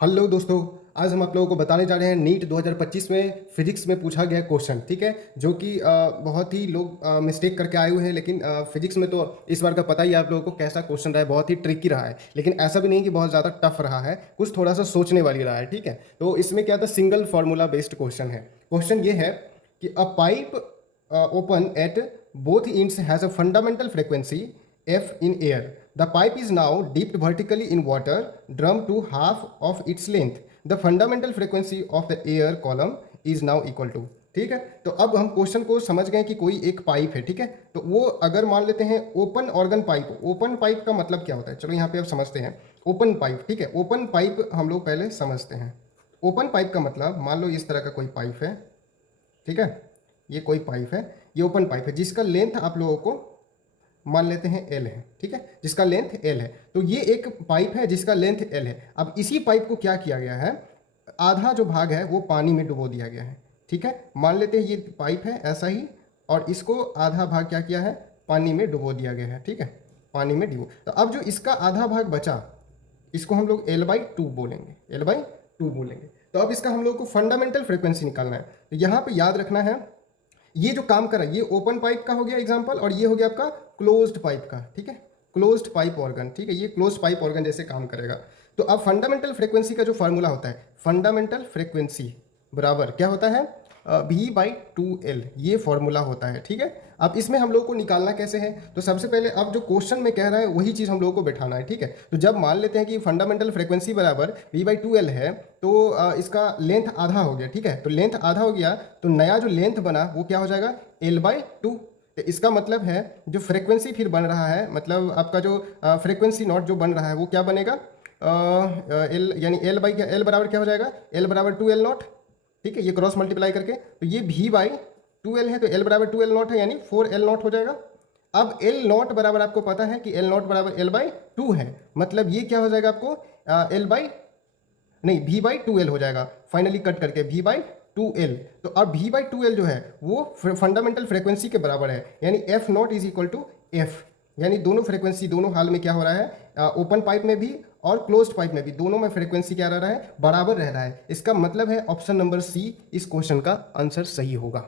Hello दोस्तों। आज हम आप लोगों को बताने जा रहे हैं नीट 2025 में फिजिक्स में पूछा गया क्वेश्चन। ठीक है, जो कि बहुत ही लोग मिस्टेक करके आए हुए हैं, लेकिन फिजिक्स में तो इस बार का पता ही है आप लोगों को कैसा क्वेश्चन रहा है। बहुत ही ट्रिकी रहा है, लेकिन ऐसा भी नहीं कि बहुत ज़्यादा टफ रहा है, कुछ थोड़ा सा सोचने वाली रहा है। ठीक है, तो इसमें क्या था, सिंगल फार्मूला बेस्ड क्वेश्चन है। क्वेश्चन ये है कि अ pipe open at both ends has a fundamental frequency f in air. The pipe is now dipped vertically in water, drum to half of its length. The fundamental frequency of the air column is now equal to। ठीक है, तो अब हम question को समझ गए कि कोई एक पाइप है। ठीक है, तो वो अगर मान लेते हैं open organ pipe. Open pipe का मतलब क्या होता है, चलो यहाँ पे अब समझते हैं। ओपन पाइप, ठीक है, ओपन पाइप हम लोग पहले समझते हैं। ओपन पाइप का मतलब, मान लो इस तरह का कोई पाइप है। ठीक है, ये कोई पाइप है, ये ओपन पाइप है जिसका लेंथ आप लोगों को मान लेते हैं एल है। ठीक है, जिसका लेंथ एल है, तो ये एक पाइप है जिसका लेंथ एल है। अब इसी पाइप को क्या किया गया है, आधा जो भाग है वो पानी में डुबो दिया गया है। ठीक है, मान लेते हैं ये पाइप है ऐसा ही, और इसको आधा भाग क्या किया है, पानी में डुबो दिया गया है। ठीक है, पानी में डुबो, तो अब जो इसका आधा भाग बचा, इसको हम लोग L/2 बोलेंगे, L/2 बोलेंगे। तो अब इसका हम लोग को फंडामेंटल फ्रीक्वेंसी निकालना है। तो यहाँ पे याद रखना है, ये जो काम कर रहा है ये ओपन पाइप का हो गया एग्जांपल, और ये हो गया आपका क्लोज्ड पाइप का। ठीक है, क्लोज्ड पाइप ऑर्गन। ठीक है, ये क्लोज्ड पाइप ऑर्गन जैसे काम करेगा। तो अब फंडामेंटल फ्रीक्वेंसी का जो फार्मूला होता है, फंडामेंटल फ्रीक्वेंसी बराबर क्या होता है, V/2L, ये फॉर्मूला होता है। ठीक है, अब इसमें हम लोग को निकालना कैसे है, तो सबसे पहले अब जो क्वेश्चन में कह रहा है वही चीज़ हम लोग को बैठाना है। ठीक है, तो जब मान लेते हैं कि फंडामेंटल फ्रीक्वेंसी बराबर V/2L है, तो इसका लेंथ आधा हो गया। ठीक है, तो लेंथ आधा हो गया, तो नया जो लेंथ बना वो क्या हो जाएगा, L/2। तो इसका मतलब है जो फ्रीक्वेंसी फिर बन रहा है, मतलब आपका जो फ्रीक्वेंसी नॉट जो बन रहा है वो क्या बनेगा, एल यानी एल बाई क्या, एल बराबर क्या हो जाएगा, एल बराबर 2L0। ठीक है, ये क्रॉस मल्टीप्लाई करके, तो ये V/2L है, तो L बराबर 2L0 है, यानी 4L0 हो जाएगा। अब L0 बराबर आपको पता है कि L0 बराबर L/2 है, मतलब ये क्या हो जाएगा आपको, L बाई नहीं V/2L हो जाएगा। फाइनली कट करके V/2L। तो अब V/2L जो है वो फंडामेंटल फ्रीक्वेंसी के बराबर है, यानी F0 is equal to F. यानी दोनों फ्रीक्वेंसी दोनों हाल में क्या हो रहा है, ओपन पाइप में भी और क्लोज्ड पाइप में भी, दोनों में फ्रीक्वेंसी क्या रह रहा है, बराबर रह रहा है। इसका मतलब है ऑप्शन नंबर सी इस क्वेश्चन का आंसर सही होगा।